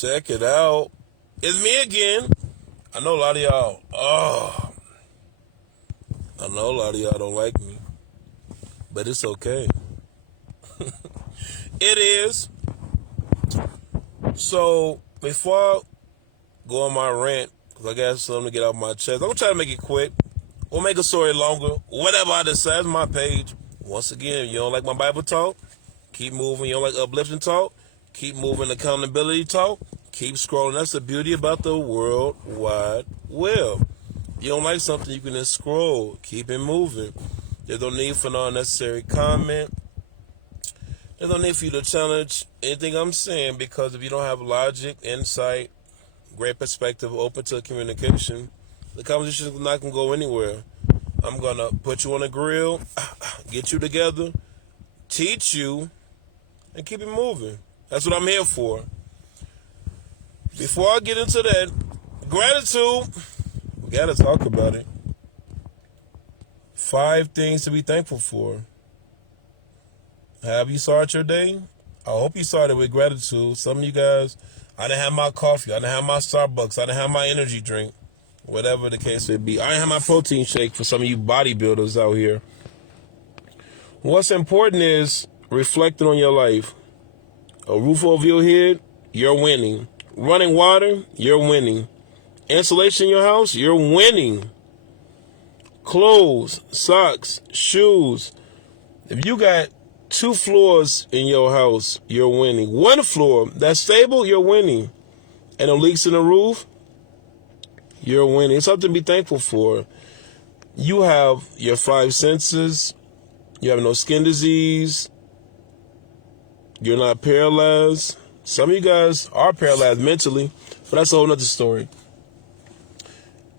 Check it out. It's me again. I know a lot of y'all, I know a lot of y'all don't like me, but it's okay. It is. So, before I go on my rant, because I got something to get off my chest, I'm going to try to make it quick. We'll make a story longer. Whatever I decide on my page. Once again, you don't like my Bible talk? Keep moving. You don't like uplifting talk? Keep moving. Accountability talk? Keep scrolling. That's the beauty about the World Wide Web. You don't like something, you can just scroll. Keep it moving. There's no need for no unnecessary comment. There's no need for you to challenge anything I'm saying, because if you don't have logic, insight, great perspective, open to communication, the conversation is not going to go anywhere. I'm going to put you on a grill, get you together, teach you, and keep it moving. That's what I'm here for. Before I get into that, gratitude, we got to talk about it. 5 things to be thankful for. Have you started your day? I hope you started with gratitude. Some of you guys, I didn't have my coffee. I didn't have my Starbucks. I didn't have my energy drink. Whatever the case may be. I didn't have my protein shake for some of you bodybuilders out here. What's important is reflecting on your life. A roof over your head, you're winning. Running water, you're winning. Insulation in your house, you're winning. Clothes, socks, shoes. If you got 2 floors in your house, you're winning. 1 floor that's stable, you're winning. And no leaks in the roof, you're winning. It's something to be thankful for. You have your 5 senses. You have no skin disease. You're not paralyzed. Some of you guys are paralyzed mentally, but that's a whole nother story.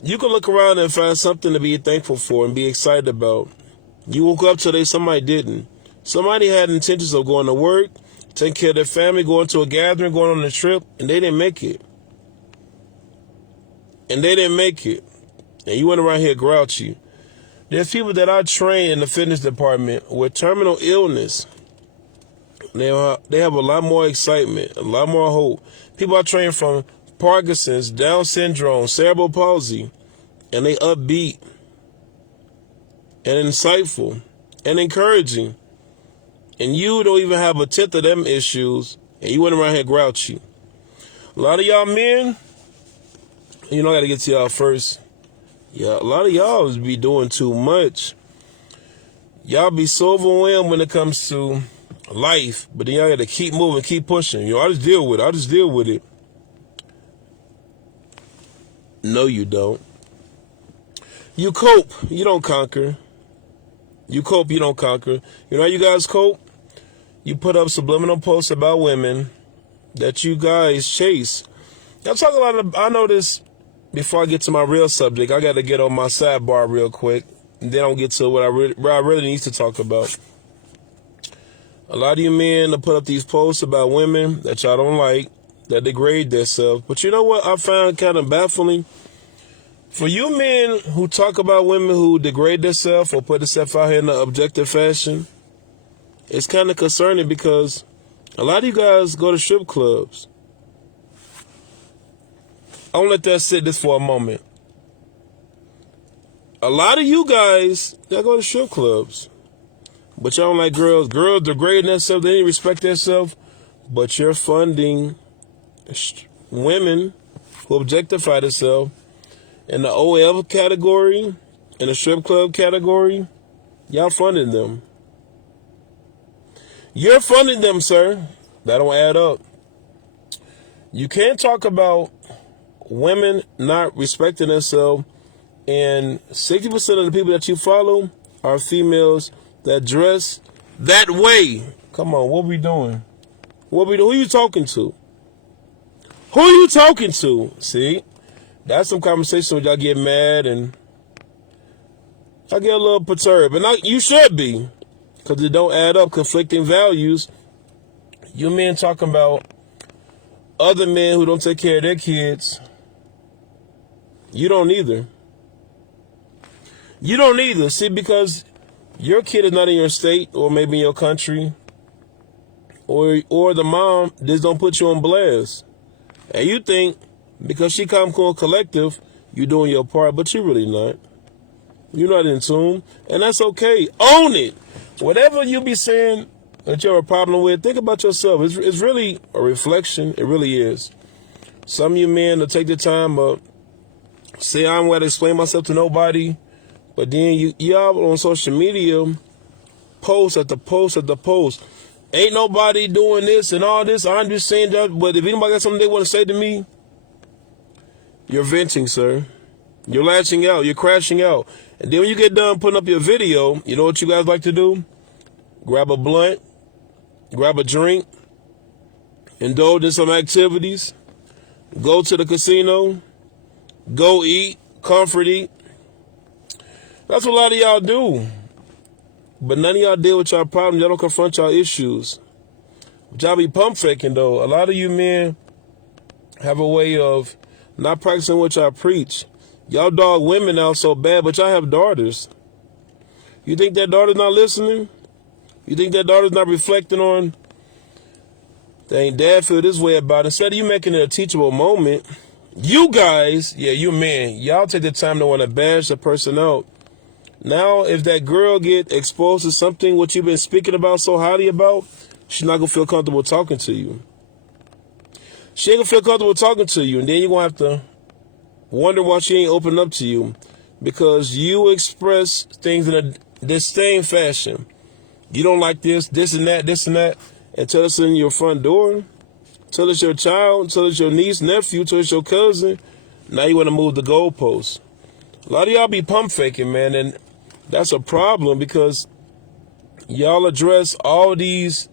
You can look around and find something to be thankful for and be excited about. You woke up today, somebody didn't. Somebody had intentions of going to work, taking care of their family, going to a gathering, going on a trip, and they didn't make it. And you went around here grouchy. There's people that I train in the fitness department with terminal illness. They have a lot more excitement, a lot more hope. People I train from Parkinson's, Down syndrome, cerebral palsy, and they upbeat and insightful and encouraging. And you don't even have a tenth of them issues, and you went around here grouchy. A lot of y'all men, you know I got to get to y'all first. Yeah, a lot of y'all be doing too much. Y'all be so overwhelmed when it comes to life, but then y'all got to keep moving, keep pushing. I just deal with it. No, you don't. You cope, you don't conquer. You cope, you don't conquer. You know how you guys cope? You put up subliminal posts about women that you guys chase. Y'all talk a lot of, I know this, before I get to my real subject, I got to get on my sidebar real quick, and then I'll get to what I really need to talk about. A lot of you men that put up these posts about women that y'all don't like, that degrade themselves. But you know what I found kind of baffling? For you men who talk about women who degrade themselves or put themselves out here in an objective fashion, it's kind of concerning, because a lot of you guys go to strip clubs. I'll let that sit this for a moment. A lot of you guys that go to strip clubs, but y'all don't like girls. Girls degrading themselves, they didn't respect themselves, but you're funding women who objectify themselves in the OL category, in the strip club category. Y'all funding them. You're funding them, sir. That don't add up. You can't talk about women not respecting themselves, and 60% of the people that you follow are females that dress that way. Come on, what we doing? Who are you talking to? Who are you talking to? See, that's some conversation where y'all get mad and I get a little perturbed. And you should be, because it don't add up. Conflicting values. You men talking about other men who don't take care of their kids. You don't either. You don't either. See, because your kid is not in your state or maybe in your country, or the mom just don't put you on blast. And you think because she come cool collective, you doing your part, but you're really not. You're not in tune, and that's okay. Own it. Whatever you be saying that you're a problem with, think about yourself. It's really a reflection. It really is. Some of you men will take the time of say I'm going to explain myself to nobody, but then y'all on social media, post after post after post. Ain't nobody doing this and all this. I'm just saying that, but if anybody got something they want to say to me, you're venting, sir. You're lashing out. You're crashing out. And then when you get done putting up your video, you know what you guys like to do? Grab a blunt, grab a drink, indulge in some activities, go to the casino, go eat, comfort eat. That's what a lot of y'all do. But none of y'all deal with y'all problems. Y'all don't confront y'all issues. But y'all be pump faking, though. A lot of you men have a way of not practicing what y'all preach. Y'all dog women out so bad, but y'all have daughters. You think that daughter's not listening? You think that daughter's not reflecting on, dang, dad feel this way about it? Instead of you making it a teachable moment, you guys, yeah, you men, y'all take the time to want to bash the person out. Now, if that girl get exposed to something what you've been speaking about so highly about, she's not going to feel comfortable talking to you. She ain't going to feel comfortable talking to you, and then you're going to have to wonder why she ain't open up to you, because you express things in a disdain fashion. You don't like this and that, and tell us in your front door, tell us your child, tell us your niece, nephew, tell us your cousin. Now you want to move the goalposts. A lot of y'all be pump faking, man, and that's a problem because y'all address all these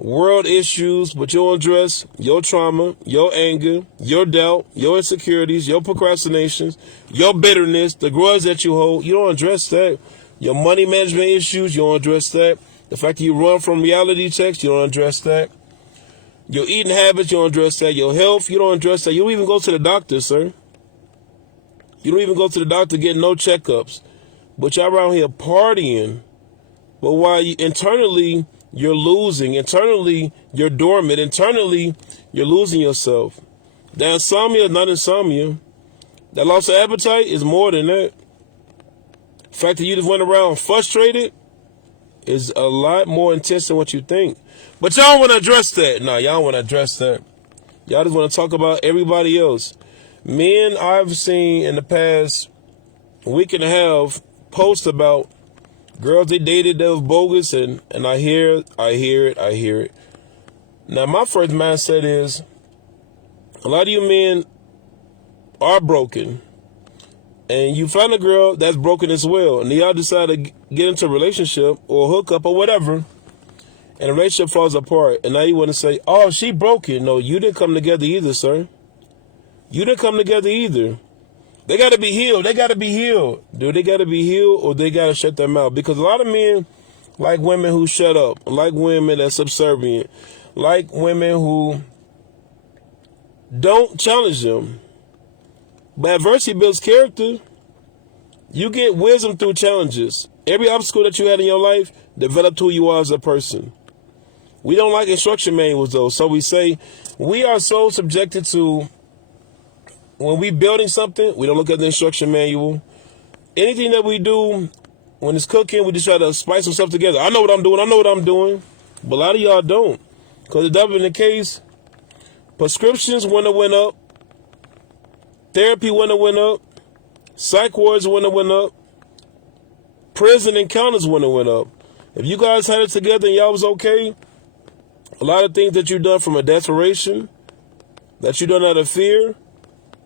world issues, but you don't address your trauma, your anger, your doubt, your insecurities, your procrastinations, your bitterness, the grudge that you hold. You don't address that. Your money management issues, you don't address that. The fact that you run from reality checks, you don't address that. Your eating habits, you don't address that. Your health, you don't address that. You don't even go to the doctor, sir. You don't even go to the doctor getting no checkups. But y'all around here partying. But while internally, you're losing. Internally, you're dormant. Internally, you're losing yourself. That insomnia is not insomnia. That loss of appetite is more than that. The fact that you just went around frustrated is a lot more intense than what you think. But y'all want to address that. No, y'all want to address that. Y'all just want to talk about everybody else. Men I've seen in the past week and a half post about girls they dated that was bogus, and I hear it. Now, my first mindset is a lot of you men are broken, and you find a girl that's broken as well, and y'all decide to get into a relationship or hook up or whatever, and the relationship falls apart, and now you want to say, oh, she broken. No, you didn't come together either, sir. You didn't come together either. They got to be healed. They got to be healed. Dude, they got to be healed or they got to shut their mouth. Because a lot of men like women who shut up, like women that's subservient, like women who don't challenge them. But adversity builds character. You get wisdom through challenges. Every obstacle that you had in your life developed who you are as a person. We don't like instruction manuals, though. So we say we are so subjected to, when we building something, we don't look at the instruction manual. Anything that we do, when it's cooking, we just try to spice some stuff together. I know what I'm doing. But a lot of y'all don't. Because if that been the case, prescriptions wouldn't have went up. Therapy wouldn't have went up. Psych wards wouldn't have went up. Prison encounters wouldn't have went up. If you guys had it together and y'all was okay, a lot of things that you've done from a desperation, that you done out of fear,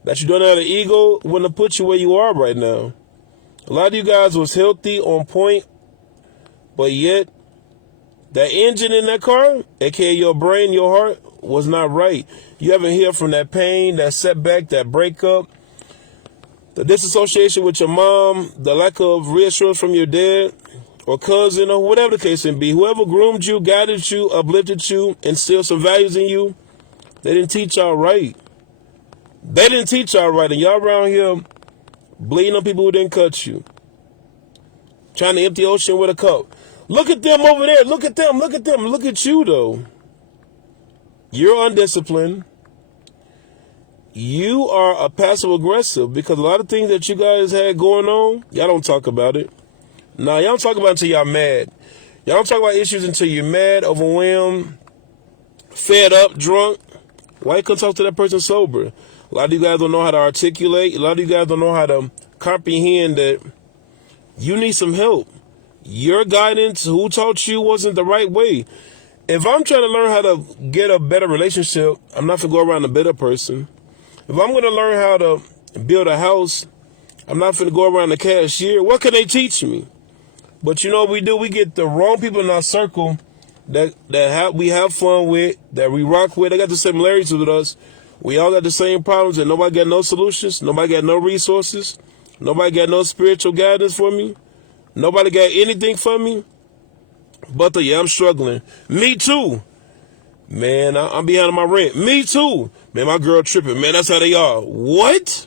that you done out of ego, wouldn't have put you where you are right now. A lot of you guys was healthy, on point, but yet that engine in that car, aka your brain, your heart, was not right. You haven't healed from that pain, that setback, that breakup, the disassociation with your mom, the lack of reassurance from your dad or cousin or whatever the case may be. Whoever groomed you, guided you, uplifted you, instilled some values in you, they didn't teach y'all right. They didn't teach y'all right, and y'all around here bleeding on people who didn't cut you. Trying to empty the ocean with a cup. Look at them over there. Look at them. Look at you, though. You're undisciplined. you are a passive aggressive because a lot of things that you guys had going on, y'all don't talk about it. Nah, y'all don't talk about it until y'all mad. Y'all don't talk about issues until you're mad, overwhelmed, fed up, drunk. Why you couldn't talk to that person sober? A lot of you guys don't know how to articulate. A lot of you guys don't know how to comprehend that you need some help. Your guidance, who taught you, wasn't the right way. If I'm trying to learn how to get a better relationship, I'm not going to go around a bitter person. If I'm going to learn how to build a house, I'm not going to go around the cashier. What can they teach me? But you know what we do? We get the wrong people in our circle that we have fun with, that we rock with. They got the similarities with us. We all got the same problems, and nobody got no solutions. Nobody got no resources. Nobody got no spiritual guidance for me. Nobody got anything for me. But yeah, I'm struggling. Me too. Man, I'm behind on my rent. Me too. Man, my girl tripping. Man, that's how they are. What?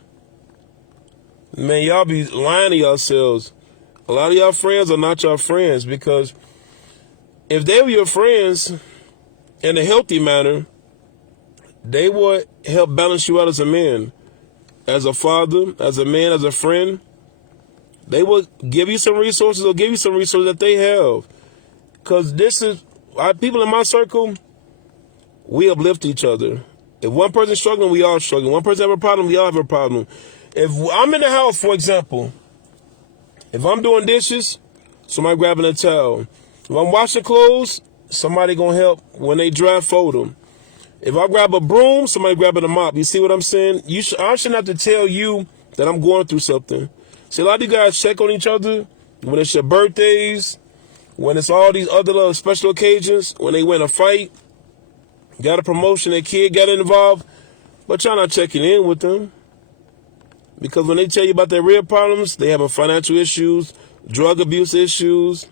Man, y'all be lying to yourselves. A lot of y'all friends are not your friends, because if they were your friends in a healthy manner, they would help balance you out as a man, as a father, as a man, as a friend. They would give you some resources or give you some resources that they have. Because people in my circle, we uplift each other. If one person's struggling, we all struggling. One person have a problem, we all have a problem. If I'm in the house, for example, if I'm doing dishes, somebody grabbing a towel. If I'm washing clothes, somebody going to help when they dry, fold them. If I grab a broom, somebody grabbing a mop. You see what I'm saying? I shouldn't have to tell you that I'm going through something. See, a lot of you guys check on each other when it's your birthdays, when it's all these other little special occasions, when they win a fight, got a promotion, their kid got involved, but y'all not checking in with them. Because when they tell you about their real problems, they having financial issues, drug abuse issues,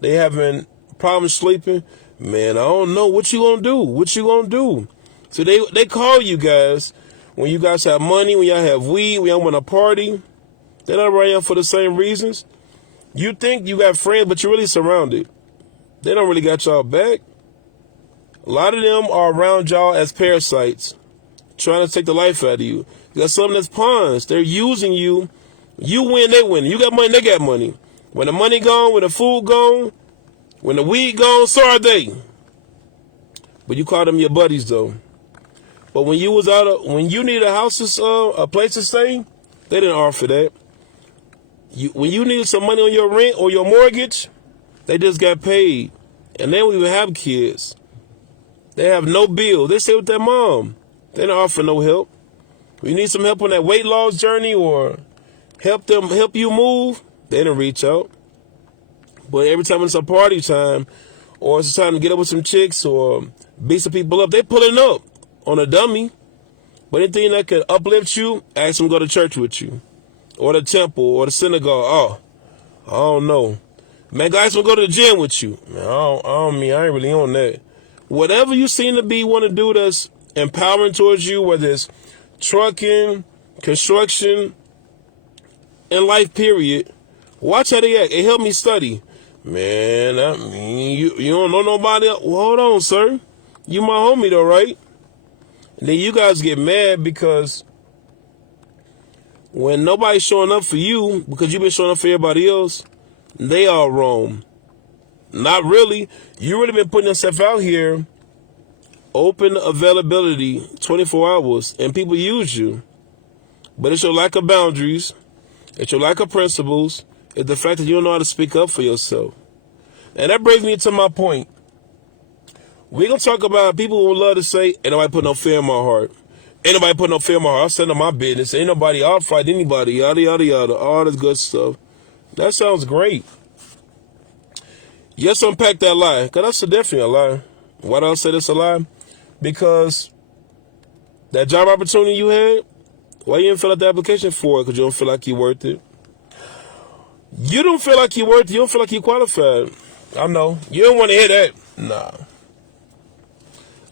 they having problems sleeping. Man, I don't know. What you gonna do? What you gonna do? So they call you guys when you guys have money, when y'all have weed, when y'all want to party. They're not around for the same reasons. You think you got friends, but you're really surrounded. They don't really got y'all back. A lot of them are around y'all as parasites, trying to take the life out of you. You got some that's pawns. They're using you. You win, they win. You got money, they got money. When the money gone, when the food gone, when the weed gone, so are they. But you call them your buddies though. But when you when you need a house, a place to stay, they didn't offer that. When you need some money on your rent or your mortgage, they just got paid. And they don't even have kids. They have no bill. They stay with their mom. They don't offer no help. When you need some help on that weight loss journey or help you move, they don't reach out. But every time it's a party time or it's time to get up with some chicks or beat some people up, they pulling up on a dummy. But anything that could uplift you, ask them to go to church with you. Or the temple or the synagogue. Oh, I don't know. Man, guys will go to the gym with you. Man, I ain't really on that. Whatever you seem to want to do that's empowering towards you, whether it's trucking, construction, in life, period, watch how they act. It helped me study. Man, I mean, you don't know nobody else. Well, hold on, sir. You my homie though, right? And then you guys get mad because when nobody's showing up for you, because you've been showing up for everybody else, they all wrong. Not really. You really been putting yourself out here, open availability, 24 hours, and people use you. But it's your lack of boundaries, it's your lack of principles, it's the fact that you don't know how to speak up for yourself. And that brings me to my point. We're going to talk about people who love to say, ain't nobody put no fear in my heart. Ain't nobody put no fear in my heart. I'll send them my business. Ain't nobody, I'll fight anybody, yada, yada, yada, all this good stuff. That sounds great. Let's unpack that lie, because that's definitely a lie. Why do I say that's a lie? Because that job opportunity you had, why you didn't fill out the application for it? Because you don't feel like you're worth it. You don't feel like you're worth it. You don't feel like you're qualified. I know. You don't want to hear that. Nah.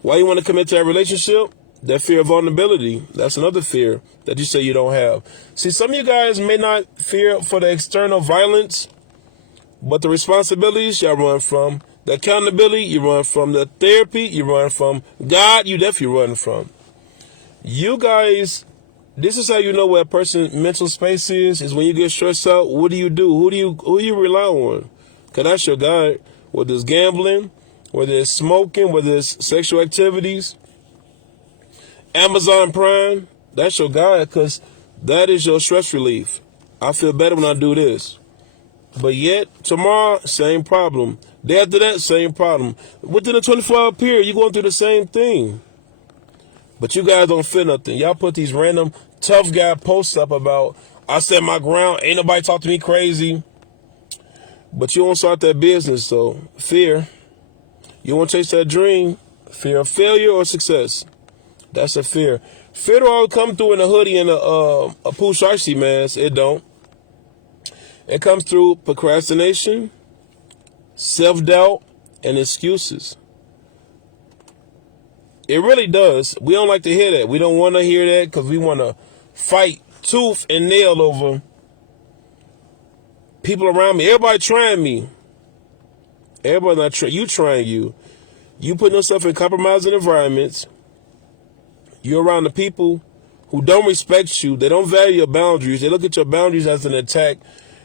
Why you want to commit to that relationship? That fear of vulnerability. That's another fear that you say you don't have. See, some of you guys may not fear for the external violence, but the responsibilities y'all run from, the accountability you run from, the therapy you run from, God you definitely run from. You guys, this is how you know where a person's mental space is when you get stressed out. What do? Who do you rely on? Cause that's your guide. Whether it's gambling, whether it's smoking, whether it's sexual activities, Amazon Prime, that's your guide, because that is your stress relief. I feel better when I do this. But yet, tomorrow, same problem. Day after that, same problem. Within a 24-hour period, you're going through the same thing. But you guys don't feel nothing. Y'all put these random tough guy posts up about, I stand my ground, ain't nobody talk to me crazy. But you won't start that business, so fear. You won't chase that dream. Fear of failure or success. That's a fear. Fear don't always come through in a hoodie and a Pooh Shiesty mask. It don't. It comes through procrastination, self-doubt, and excuses. It really does. We don't like to hear that. We don't want to hear that because we want to fight tooth and nail over people around me. Everybody trying me. Everybody not trying. You trying you. You putting yourself in compromising environments. You're around the people who don't respect you. They don't value your boundaries. They look at your boundaries as an attack.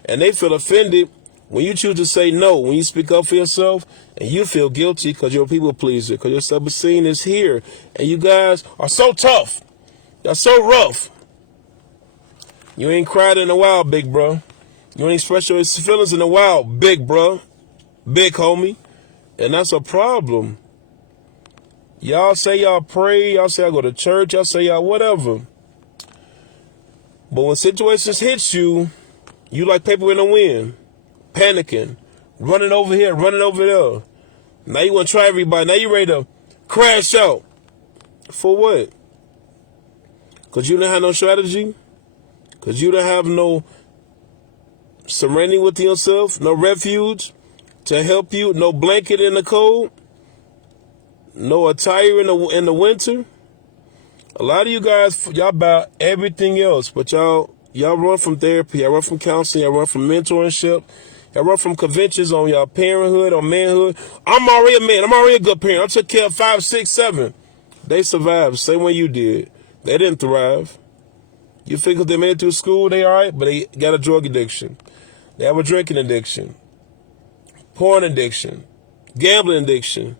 And they feel offended when you choose to say no, when you speak up for yourself, and you feel guilty because you're a people pleaser, because your self-esteem is here. And you guys are so tough. You're so rough. You ain't cried in a while, big bro. You ain't expressed your feelings in a while, big bro. Big homie. And that's a problem. Y'all say y'all pray, y'all say y'all go to church, y'all say y'all whatever. But when situations hit you, you like paper in the wind, panicking, running over here, running over there. Now you want to try everybody. Now you ready to crash out. For what? Because you don't have no strategy? Because you don't have no surrendering with yourself, no refuge to help you, no blanket in the cold, no attire in the winter? A lot of you guys, y'all buy everything else, but y'all run from therapy, y'all run from counseling, y'all run from mentorship, y'all run from conventions on y'all parenthood or manhood. I'm already a man. I'm already a good parent. I took care of 5, 6, 7. They survived, same way you did. They didn't thrive. You think if they made it through school, they all right, but they got a drug addiction. They have a drinking addiction, porn addiction, gambling addiction.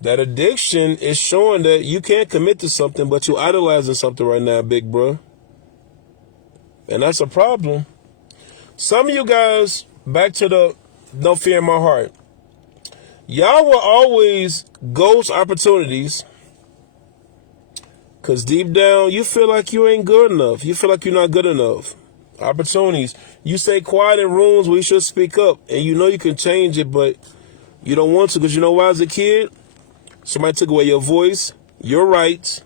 That addiction is showing that you can't commit to something, but you're idolizing something right now, big bro. And that's a problem. Some of you guys, back to the no fear in my heart. Y'all will always ghost opportunities because deep down, you feel like you ain't good enough. You feel like you're not good enough. Opportunities. You stay quiet in rooms where you should speak up, and you know you can change it, but you don't want to because you know why as a kid? Somebody took away your voice, your rights,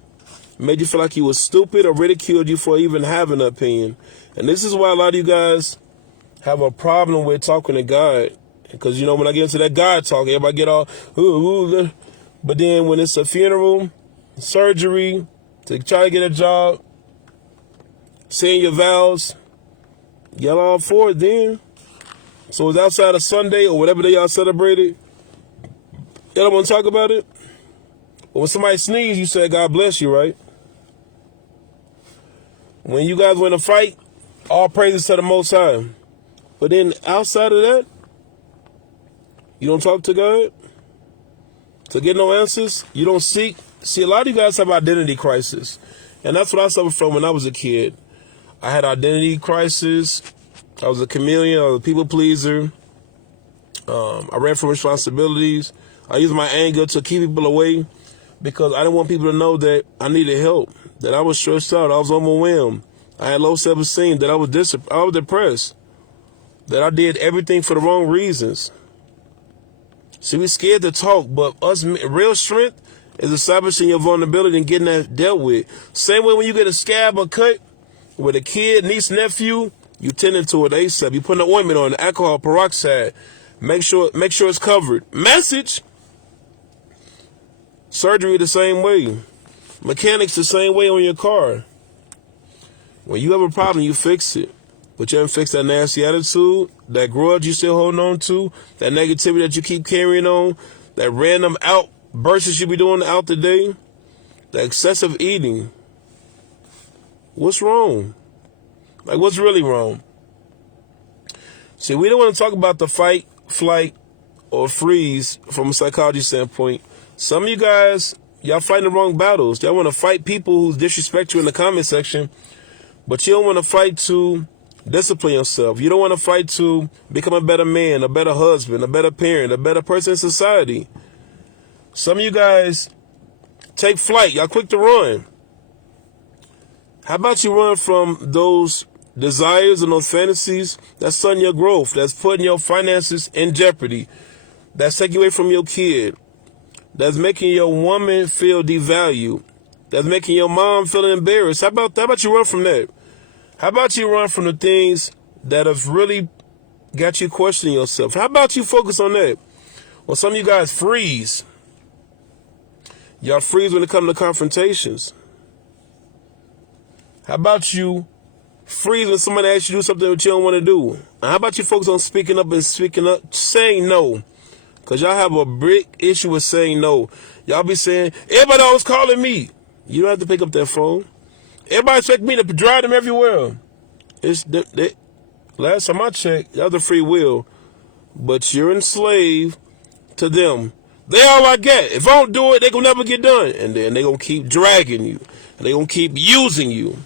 made you feel like you were stupid or ridiculed you for even having an opinion. And this is why a lot of you guys have a problem with talking to God. Because, you know, when I get into that God talk, everybody get all, ooh. But then when it's a funeral, surgery, to try to get a job, saying your vows, y'all all for it then. So it's outside of Sunday or whatever day y'all celebrated. Y'all don't want to talk about it? But when somebody sneezes, you say, God bless you, right? When you guys win a fight, all praises to the Most High. But then outside of that, you don't talk to God to get no answers. You don't seek. See, a lot of you guys have identity crisis. And that's what I suffered from when I was a kid. I had identity crisis. I was a chameleon. I was a people pleaser. I ran from responsibilities. I used my anger to keep people away because I didn't want people to know that I needed help, that I was stressed out, I was overwhelmed, I had low self-esteem, that I was depressed, that I did everything for the wrong reasons. See, we scared to talk, but real strength is establishing your vulnerability and getting that dealt with. Same way when you get a scab or cut with a kid, niece, nephew, you tend to it ASAP. You put an ointment on, alcohol, peroxide. Make sure it's covered. Message. Surgery the same way. Mechanics the same way on your car. When you have a problem, you fix it. But you haven't fixed that nasty attitude, that grudge you still holding on to, that negativity that you keep carrying on, that random outbursts you be doing out the day. The excessive eating. What's wrong? Like, what's really wrong? See, we don't want to talk about the fight, flight, or freeze from a psychology standpoint. Some of you guys, y'all fighting the wrong battles. Y'all want to fight people who disrespect you in the comment section, but you don't want to fight to discipline yourself. You don't want to fight to become a better man, a better husband, a better parent, a better person in society. Some of you guys take flight. Y'all quick to run. How about you run from those desires and those fantasies that's stunting your growth, that's putting your finances in jeopardy, that's taking away from your kid, that's making your woman feel devalued, that's making your mom feel embarrassed? How about you run from that? How about you run from the things that have really got you questioning yourself? How about you focus on that? Well, some of you guys freeze. Y'all freeze when it comes to confrontations. How about you freeze when somebody asks you to do something that you don't want to do? And how about you focus on speaking up, saying no? Because y'all have a big issue with saying no. Y'all be saying, everybody always calling me. You don't have to pick up that phone. Everybody expect me to drive them everywhere. Last time I checked, y'all the free will, but you're enslaved to them. They all I get. If I don't do it, they gonna never get done. And then they gonna keep dragging you. And they gonna keep using you.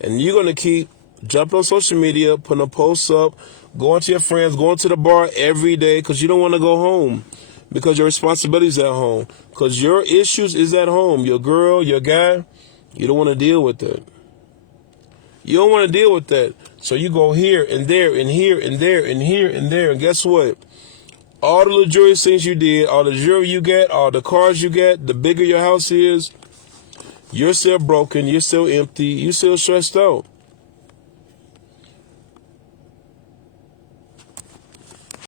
And you're gonna keep jumping on social media, putting a post up, going to your friends, going to the bar every day because you don't want to go home. Because your responsibilities at home. Because your issues is at home. Your girl, your guy, you don't want to deal with that. You don't want to deal with that. So you go here and there and here and there and here and there. And guess what? All the luxurious things you did, all the jewelry you get, all the cars you get, the bigger your house is, you're still broken, you're still empty, you're still stressed out.